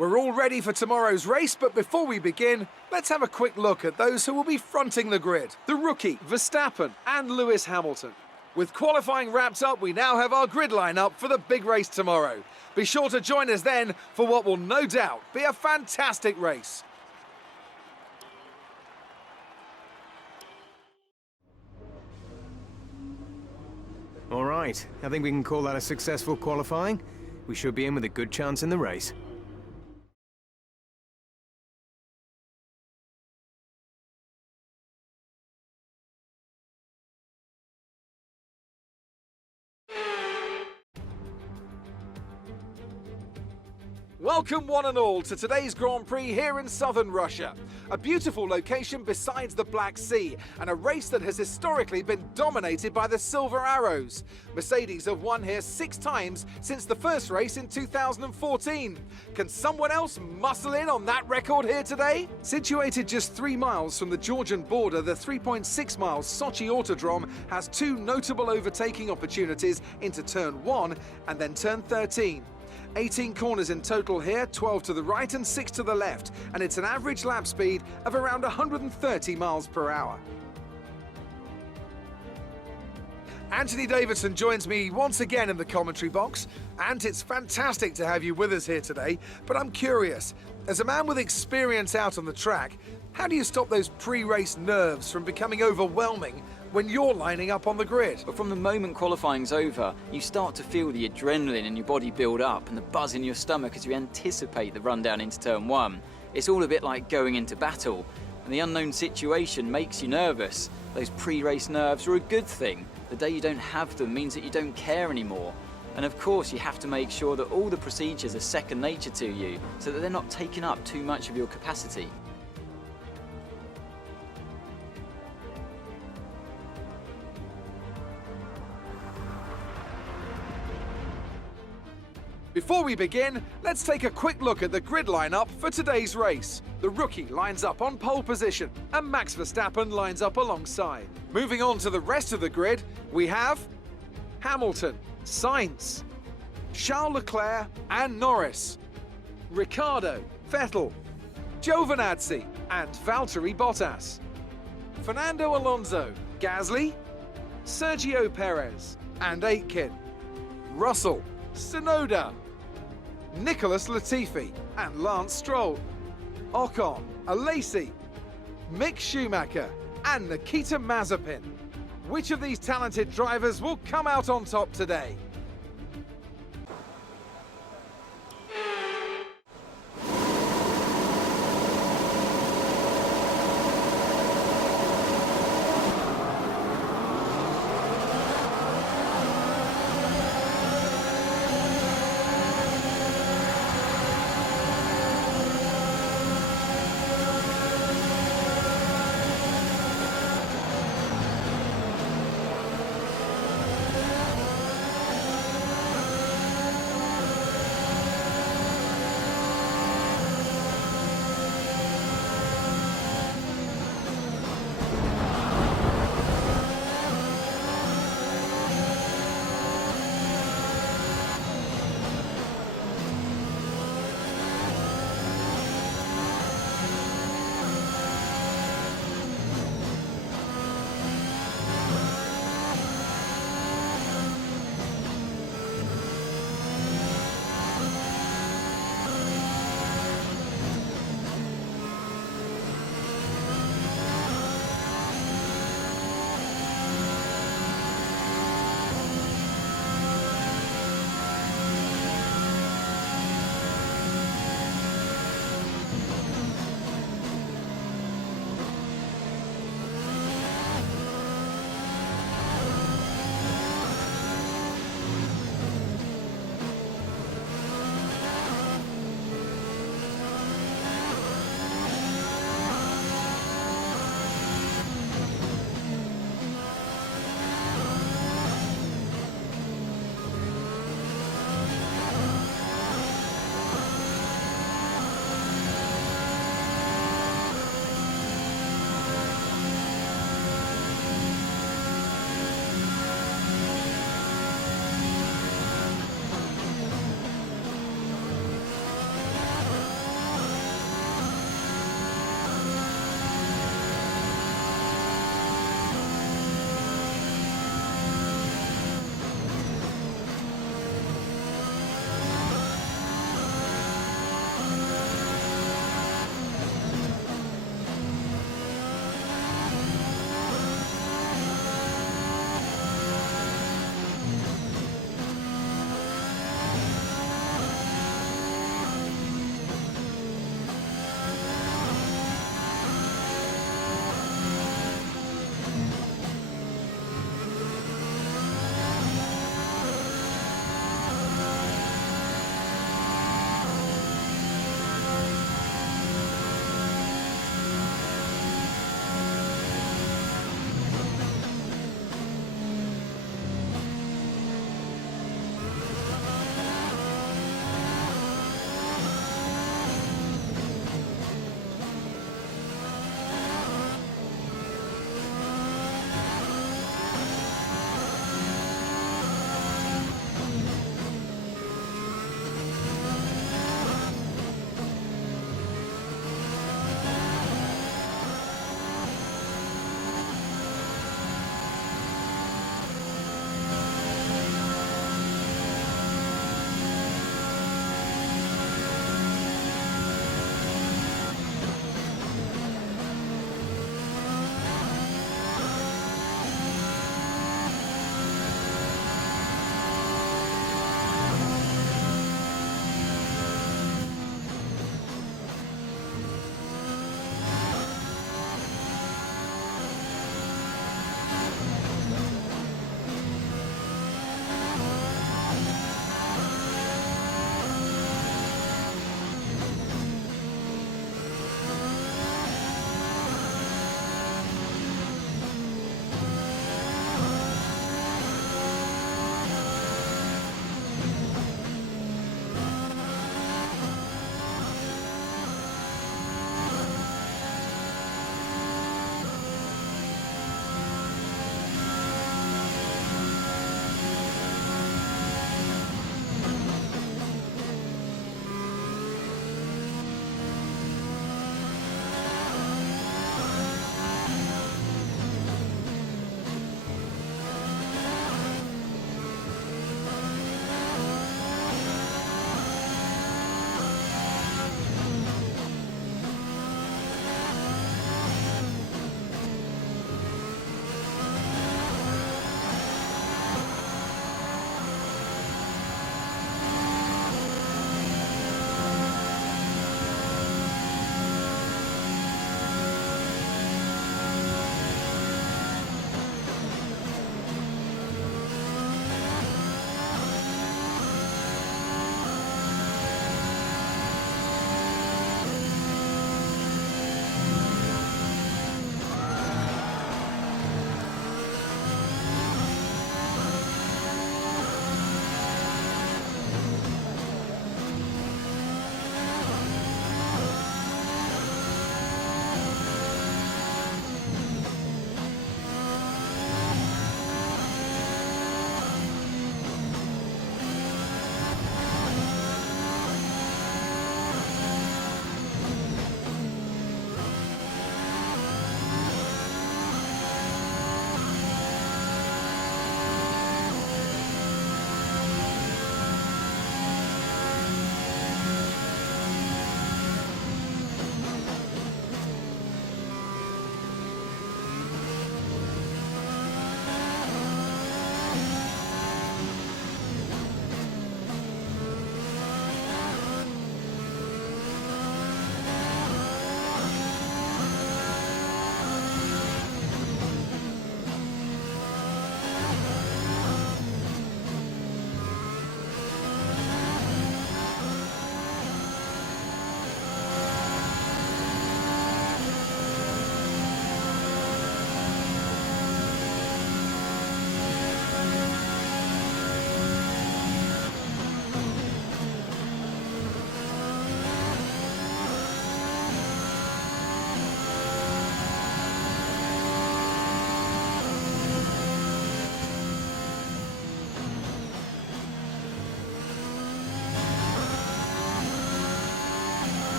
We're all ready for tomorrow's race, but before we begin, let's have a quick look at those who will be fronting the grid. The rookie, Verstappen and Lewis Hamilton. With qualifying wrapped up, we now have our grid lineup for the big race tomorrow. Be sure to join us then for what will no doubt be a fantastic race. All right, I think we can call that a successful qualifying. We should be in with a good chance in the race. Welcome one and all to today's Grand Prix here in southern Russia. A beautiful location besides the Black Sea and a race that has historically been dominated by the Silver Arrows. Mercedes have won here 6 times since the first race in 2014. Can someone else muscle in on that record here today? Situated just 3 miles from the Georgian border, the 3.6 miles Sochi Autodrome has 2 notable overtaking opportunities into turn 1 and then turn 13. 18 corners in total here, 12 to the right and 6 to the left, and it's an average lap speed of around 130 miles per hour. Anthony Davidson joins me once again in the commentary box. Ant, it's fantastic to have you with us here today, but I'm curious, as a man with experience out on the track, how do you stop those pre-race nerves from becoming overwhelming when you're lining up on the grid? But from the moment qualifying's over, you start to feel the adrenaline in your body build up and the buzz in your stomach as you anticipate the run down into turn 1. It's all a bit like going into battle, and the unknown situation makes you nervous. Those pre-race nerves are a good thing. The day you don't have them means that you don't care anymore. And of course, you have to make sure that all the procedures are second nature to you, so that they're not taking up too much of your capacity. Before we begin, let's take a quick look at the grid lineup for today's race. The rookie lines up on pole position, and Max Verstappen lines up alongside. Moving on to the rest of the grid, we have Hamilton, Sainz, Charles Leclerc and Norris, Ricciardo, Vettel, Giovinazzi and Valtteri Bottas, Fernando Alonso, Gasly, Sergio Perez and Aitken, Russell, Tsunoda, Nicholas Latifi and Lance Stroll, Ocon, Alesi, Mick Schumacher and Nikita Mazepin. Which of these talented drivers will come out on top today?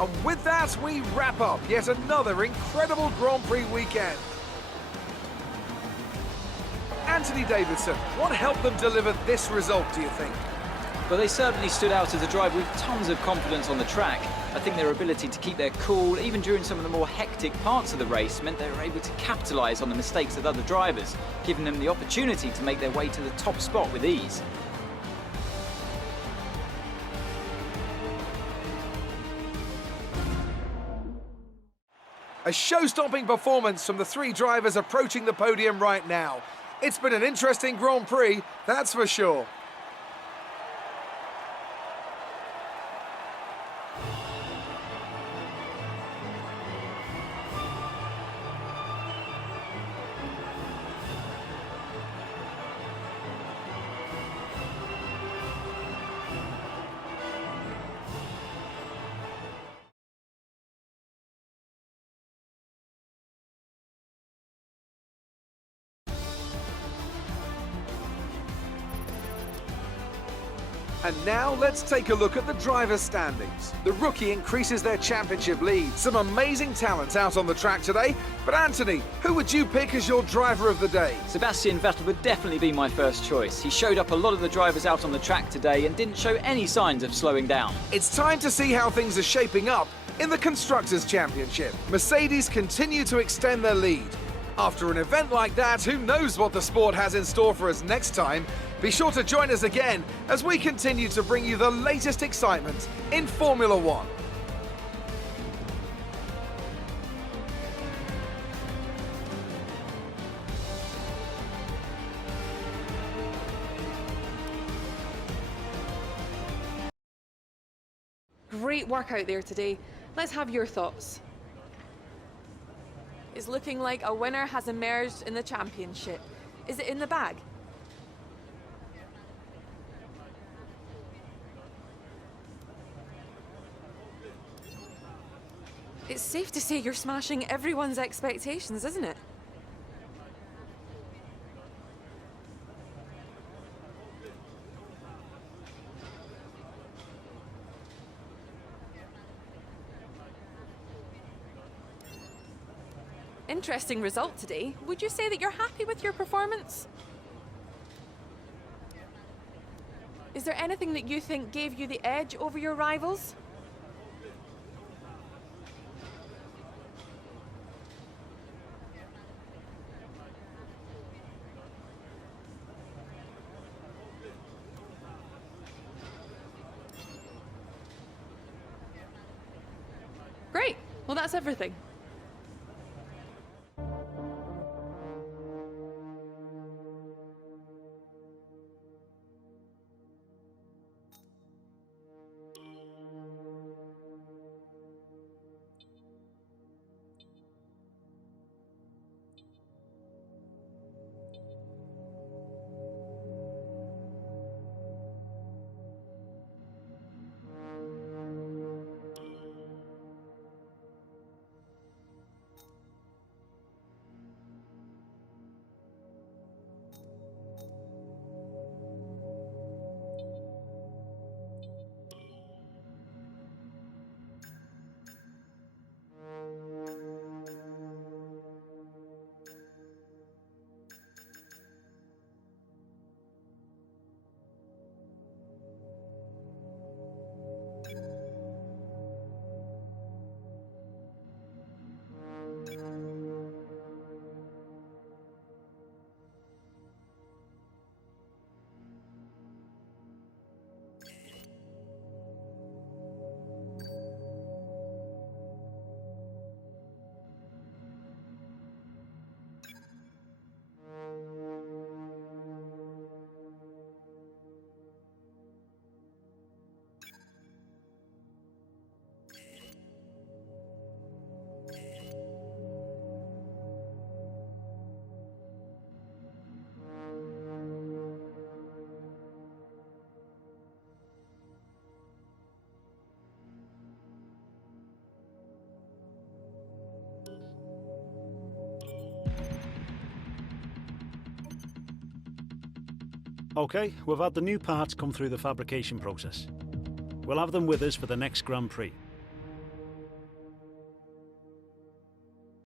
And with that, we wrap up yet another incredible Grand Prix weekend. Anthony Davidson, what helped them deliver this result, do you think? But they certainly stood out as a driver with tons of confidence on the track. I think their ability to keep their cool, even during some of the more hectic parts of the race, meant they were able to capitalise on the mistakes of other drivers, giving them the opportunity to make their way to the top spot with ease. A show-stopping performance from the three drivers approaching the podium right now. It's been an interesting Grand Prix, that's for sure. And now let's take a look at the driver's standings. The rookie increases their championship lead. Some amazing talent out on the track today. But Anthony, who would you pick as your driver of the day? Sebastian Vettel would definitely be my first choice. He showed up a lot of the drivers out on the track today and didn't show any signs of slowing down. It's time to see how things are shaping up in the Constructors' Championship. Mercedes continue to extend their lead. After an event like that, who knows what the sport has in store for us next time? Be sure to join us again as we continue to bring you the latest excitement in Formula One. Great work out there today. Let's have your thoughts. It's looking like a winner has emerged in the championship. Is it in the bag? It's safe to say you're smashing everyone's expectations, isn't it? Interesting result today. Would you say that you're happy with your performance? Is there anything that you think gave you the edge over your rivals? Great. Well, that's everything. Okay, we've had the new parts come through the fabrication process. We'll have them with us for the next Grand Prix.